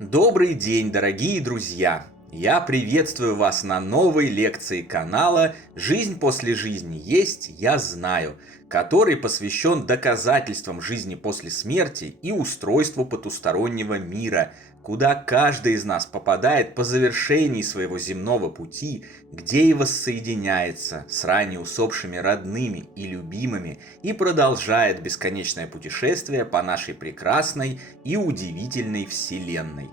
Добрый день, дорогие друзья! Я приветствую вас на новой лекции канала «Жизнь после жизни есть, я знаю», который посвящен доказательствам жизни после смерти и устройству потустороннего мира, куда каждый из нас попадает по завершении своего земного пути, где и воссоединяется с ранее усопшими родными и любимыми и продолжает бесконечное путешествие по нашей прекрасной и удивительной Вселенной.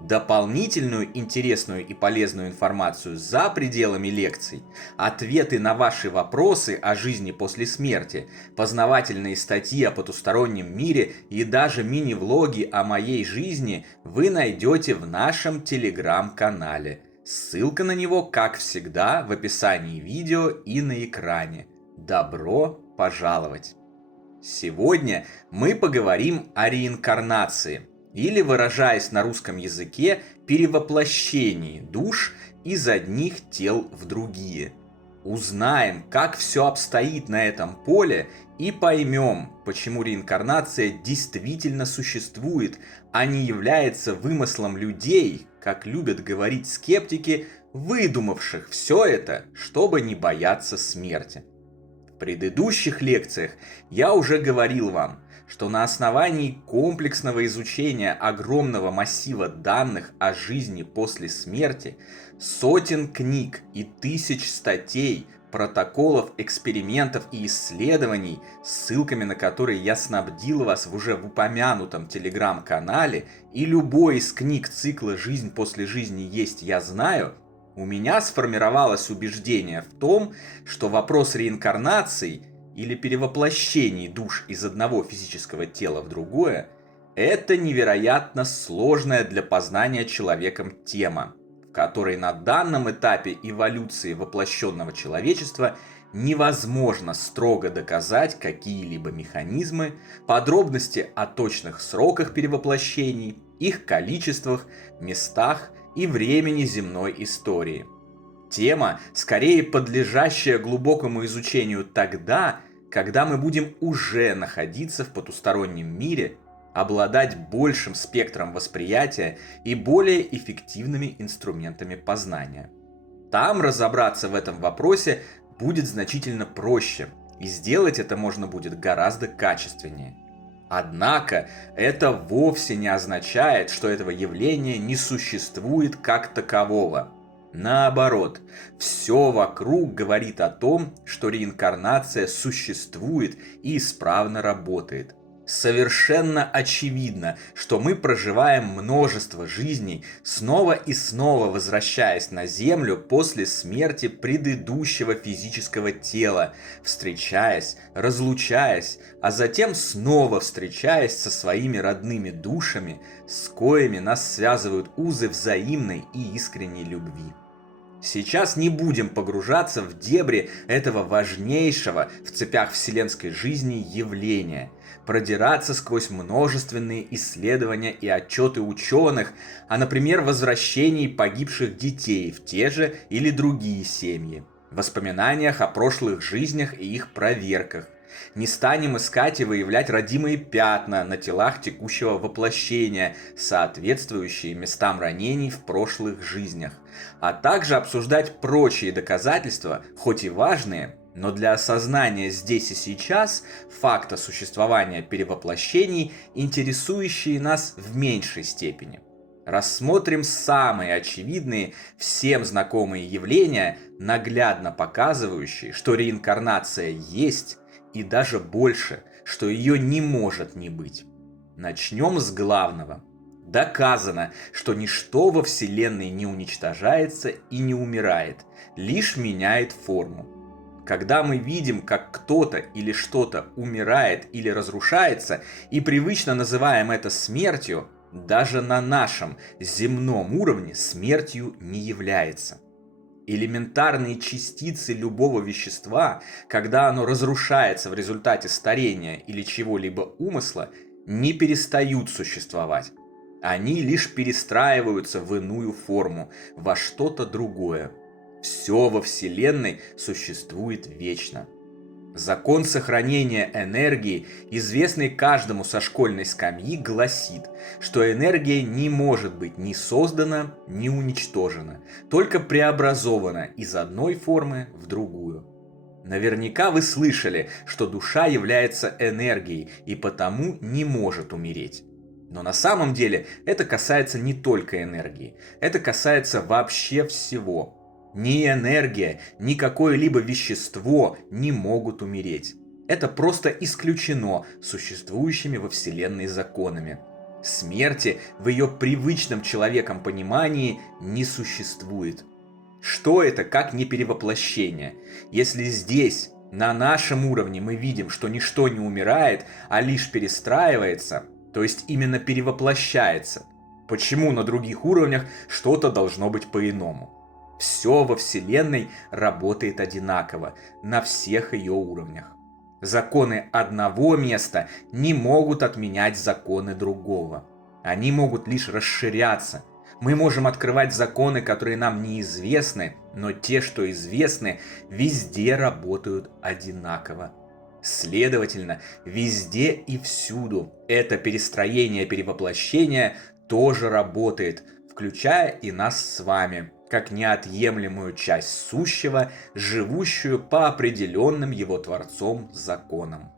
Дополнительную интересную и полезную информацию за пределами лекций, ответы на ваши вопросы о жизни после смерти, познавательные статьи о потустороннем мире и даже мини-влоги о моей жизни вы найдете в нашем телеграм-канале. Ссылка на него, как всегда, в описании видео и на экране. Добро пожаловать! Сегодня мы поговорим о реинкарнации, или, выражаясь на русском языке, перевоплощении душ из одних тел в другие. Узнаем, как все обстоит на этом поле, и поймем, почему реинкарнация действительно существует, а не является вымыслом людей, как любят говорить скептики, выдумавших все это, чтобы не бояться смерти. В предыдущих лекциях я уже говорил вам, что на основании комплексного изучения огромного массива данных о жизни после смерти, сотен книг и тысяч статей, протоколов, экспериментов и исследований, ссылками на которые я снабдил вас в уже упомянутом телеграм-канале, и любой из книг цикла «Жизнь после жизни есть, я знаю», у меня сформировалось убеждение в том, что вопрос реинкарнации или перевоплощений душ из одного физического тела в другое – это невероятно сложная для познания человеком тема, в которой на данном этапе эволюции воплощенного человечества невозможно строго доказать какие-либо механизмы, подробности о точных сроках перевоплощений, их количествах, местах и времени земной истории. Тема, скорее подлежащая глубокому изучению тогда, когда мы будем уже находиться в потустороннем мире, обладать большим спектром восприятия и более эффективными инструментами познания. Там разобраться в этом вопросе будет значительно проще, и сделать это можно будет гораздо качественнее. Однако это вовсе не означает, что этого явления не существует как такового. Наоборот, все вокруг говорит о том, что реинкарнация существует и исправно работает. Совершенно очевидно, что мы проживаем множество жизней, снова и снова возвращаясь на Землю после смерти предыдущего физического тела, встречаясь, разлучаясь, а затем снова встречаясь со своими родными душами, с коими нас связывают узы взаимной и искренней любви. Сейчас не будем погружаться в дебри этого важнейшего в цепях вселенской жизни явления, продираться сквозь множественные исследования и отчеты ученых о, например, возвращении погибших детей в те же или другие семьи, воспоминаниях о прошлых жизнях и их проверках. Не станем искать и выявлять родимые пятна на телах текущего воплощения, соответствующие местам ранений в прошлых жизнях, а также обсуждать прочие доказательства, хоть и важные, но для осознания здесь и сейчас факта существования перевоплощений, интересующие нас в меньшей степени. Рассмотрим самые очевидные, всем знакомые явления, наглядно показывающие, что реинкарнация есть, и даже больше, что ее не может не быть. Начнем с главного. Доказано, что ничто во Вселенной не уничтожается и не умирает, лишь меняет форму. Когда мы видим, как кто-то или что-то умирает или разрушается, и привычно называем это смертью, даже на нашем земном уровне смертью не является. Элементарные частицы любого вещества, когда оно разрушается в результате старения или чего-либо умысла, не перестают существовать. Они лишь перестраиваются в иную форму, во что-то другое. Все во Вселенной существует вечно. Закон сохранения энергии, известный каждому со школьной скамьи, гласит, что энергия не может быть ни создана, ни уничтожена, только преобразована из одной формы в другую. Наверняка вы слышали, что душа является энергией и потому не может умереть. Но на самом деле это касается не только энергии, это касается вообще всего. Ни энергия, ни какое-либо вещество не могут умереть. Это просто исключено существующими во Вселенной законами. Смерти в ее привычном человеком понимании не существует. Что это, как не перевоплощение? Если здесь, на нашем уровне, мы видим, что ничто не умирает, а лишь перестраивается, то есть именно перевоплощается, почему на других уровнях что-то должно быть по-иному? Все во Вселенной работает одинаково, на всех ее уровнях. Законы одного места не могут отменять законы другого. Они могут лишь расширяться. Мы можем открывать законы, которые нам неизвестны, но те, что известны, везде работают одинаково. Следовательно, везде и всюду это перестроение-перевоплощение тоже работает, включая и нас с вами, как неотъемлемую часть сущего, живущую по определенным его Творцом законам.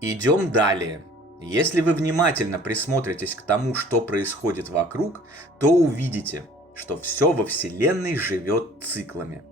Идем далее. Если вы внимательно присмотритесь к тому, что происходит вокруг, то увидите, что все во Вселенной живет циклами.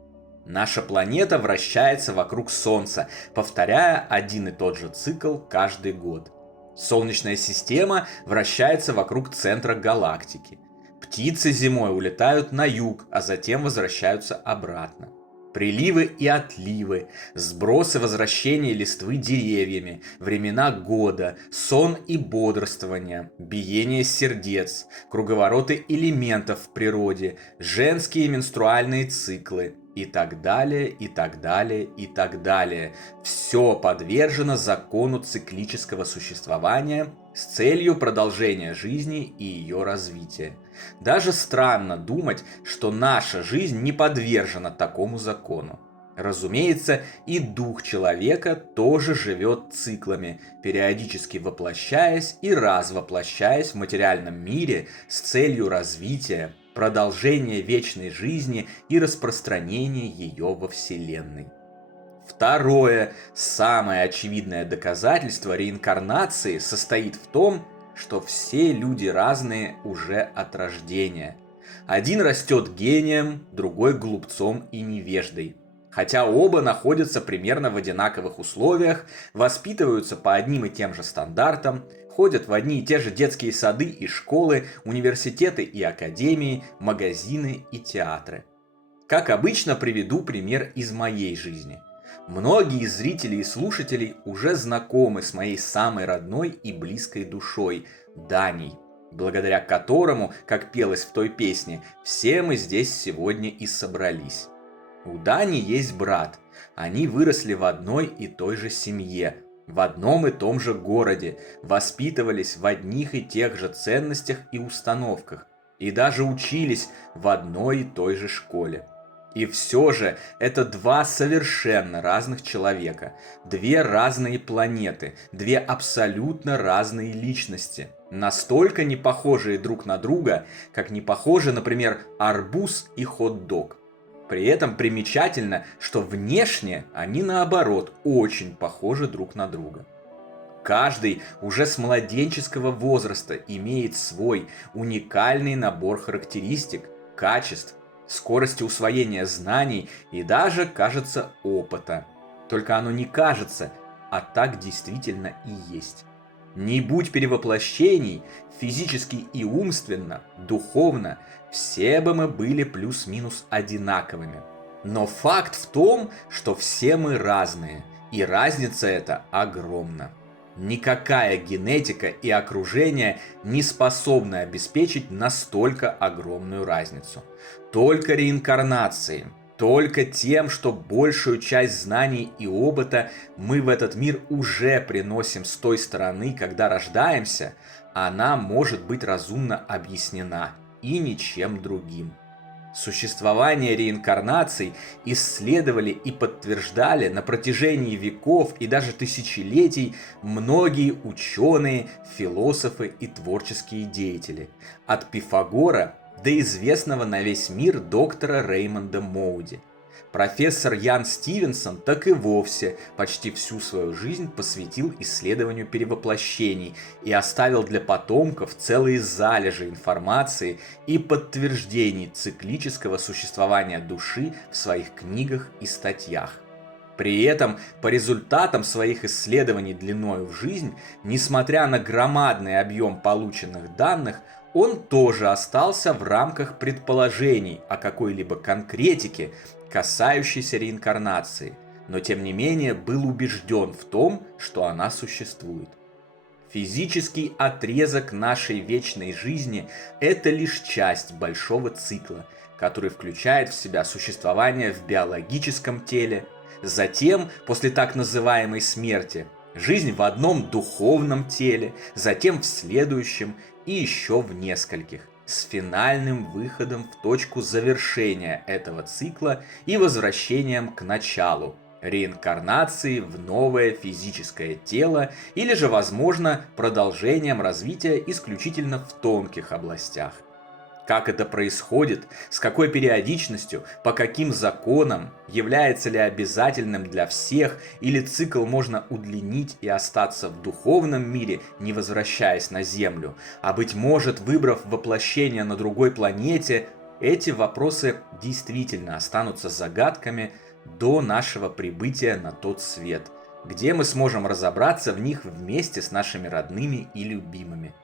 Наша планета вращается вокруг Солнца, повторяя один и тот же цикл каждый год. Солнечная система вращается вокруг центра галактики. Птицы зимой улетают на юг, а затем возвращаются обратно. Приливы и отливы, сбросы возвращения листвы деревьями, времена года, сон и бодрствование, биение сердец, круговороты элементов в природе, женские менструальные циклы и так далее, и так далее, и так далее. Все подвержено закону циклического существования с целью продолжения жизни и ее развития. Даже странно думать, что наша жизнь не подвержена такому закону. Разумеется, и дух человека тоже живет циклами, периодически воплощаясь и развоплощаясь в материальном мире с целью развития, продолжения вечной жизни и распространения ее во Вселенной. Второе, самое очевидное доказательство реинкарнации состоит в том, что все люди разные уже от рождения. Один растет гением, другой глупцом и невеждой. Хотя оба находятся примерно в одинаковых условиях, воспитываются по одним и тем же стандартам, ходят в одни и те же детские сады и школы, университеты и академии, магазины и театры. Как обычно, приведу пример из моей жизни. Многие из зрителей и слушателей уже знакомы с моей самой родной и близкой душой – Даней, благодаря которому, как пелось в той песне, все мы здесь сегодня и собрались. У Дани есть брат. Они выросли в одной и той же семье, в одном и том же городе, воспитывались в одних и тех же ценностях и установках, и даже учились в одной и той же школе. И все же это два совершенно разных человека, две разные планеты, две абсолютно разные личности, настолько не похожие друг на друга, как не похожи, например, арбуз и хот-дог. При этом примечательно, что внешне они наоборот очень похожи друг на друга. Каждый уже с младенческого возраста имеет свой уникальный набор характеристик, качеств, скорости усвоения знаний и даже, кажется, опыта. Только оно не кажется, а так действительно и есть. Не будь перевоплощений, физически и умственно, духовно, все бы мы были плюс-минус одинаковыми. Но факт в том, что все мы разные, и разница эта огромна. Никакая генетика и окружение не способны обеспечить настолько огромную разницу. Только реинкарнации, только тем, что большую часть знаний и опыта мы в этот мир уже приносим с той стороны, когда рождаемся, она может быть разумно объяснена, и ничем другим. Существование реинкарнаций исследовали и подтверждали на протяжении веков и даже тысячелетий многие ученые, философы и творческие деятели. От Пифагора до известного на весь мир доктора Реймонда Моуди. Профессор Ян Стивенсон так и вовсе почти всю свою жизнь посвятил исследованию перевоплощений и оставил для потомков целые залежи информации и подтверждений циклического существования души в своих книгах и статьях. При этом, по результатам своих исследований длиною в жизнь, несмотря на громадный объем полученных данных, он тоже остался в рамках предположений о какой-либо конкретике, касающейся реинкарнации, но тем не менее был убежден в том, что она существует. Физический отрезок нашей вечной жизни – это лишь часть большого цикла, который включает в себя существование в биологическом теле, затем, после так называемой смерти, жизнь в одном духовном теле, затем в следующем и еще в нескольких, с финальным выходом в точку завершения этого цикла и возвращением к началу, реинкарнации в новое физическое тело или же, возможно, продолжением развития исключительно в тонких областях. Как это происходит, с какой периодичностью, по каким законам, является ли обязательным для всех, или цикл можно удлинить и остаться в духовном мире, не возвращаясь на Землю, а быть может, выбрав воплощение на другой планете, эти вопросы действительно останутся загадками до нашего прибытия на тот свет, где мы сможем разобраться в них вместе с нашими родными и любимыми.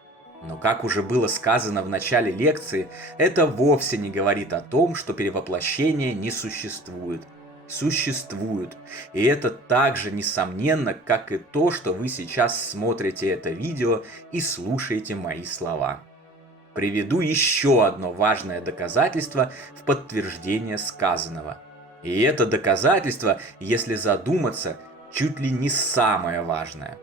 Но, как уже было сказано в начале лекции, это вовсе не говорит о том, что перевоплощения не существует. Существуют. И это так же несомненно, как и то, что вы сейчас смотрите это видео и слушаете мои слова. Приведу еще одно важное доказательство в подтверждение сказанного. И это доказательство, если задуматься, чуть ли не самое важное.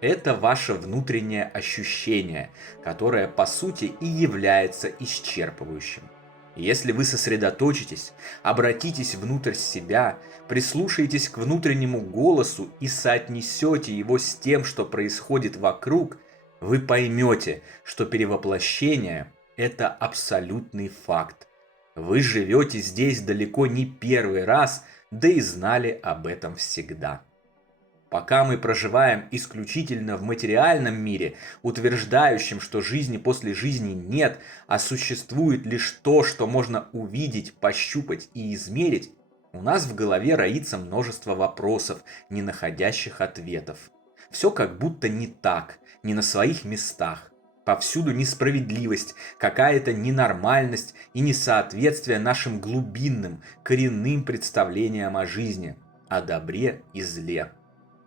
Это ваше внутреннее ощущение, которое по сути и является исчерпывающим. Если вы сосредоточитесь, обратитесь внутрь себя, прислушаетесь к внутреннему голосу и соотнесете его с тем, что происходит вокруг, вы поймете, что перевоплощение – это абсолютный факт. Вы живете здесь далеко не первый раз, да и знали об этом всегда. Пока мы проживаем исключительно в материальном мире, утверждающем, что жизни после жизни нет, а существует лишь то, что можно увидеть, пощупать и измерить, у нас в голове роится множество вопросов, не находящих ответов. Все как будто не так, не на своих местах. Повсюду несправедливость, какая-то ненормальность и несоответствие нашим глубинным, коренным представлениям о жизни, о добре и зле.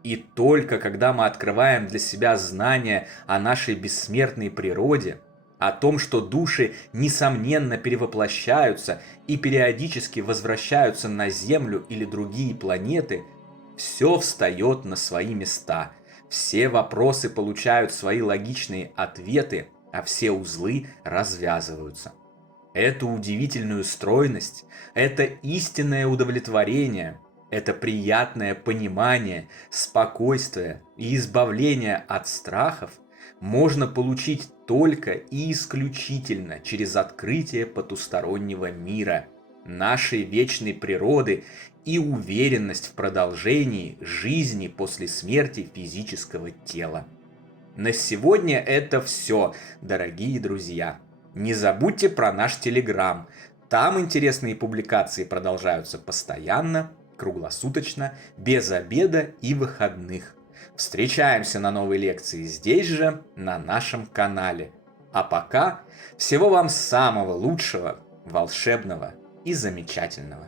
И только когда мы открываем для себя знания о нашей бессмертной природе, о том, что души несомненно перевоплощаются и периодически возвращаются на Землю или другие планеты, все встает на свои места, все вопросы получают свои логичные ответы, а все узлы развязываются. Эту удивительную стройность, это истинное удовлетворение, это приятное понимание, спокойствие и избавление от страхов можно получить только и исключительно через открытие потустороннего мира, нашей вечной природы и уверенность в продолжении жизни после смерти физического тела. На сегодня это все, дорогие друзья. Не забудьте про наш Телеграм. Там интересные публикации продолжаются постоянно, круглосуточно, без обеда и выходных. Встречаемся на новой лекции здесь же, на нашем канале. А пока всего вам самого лучшего, волшебного и замечательного.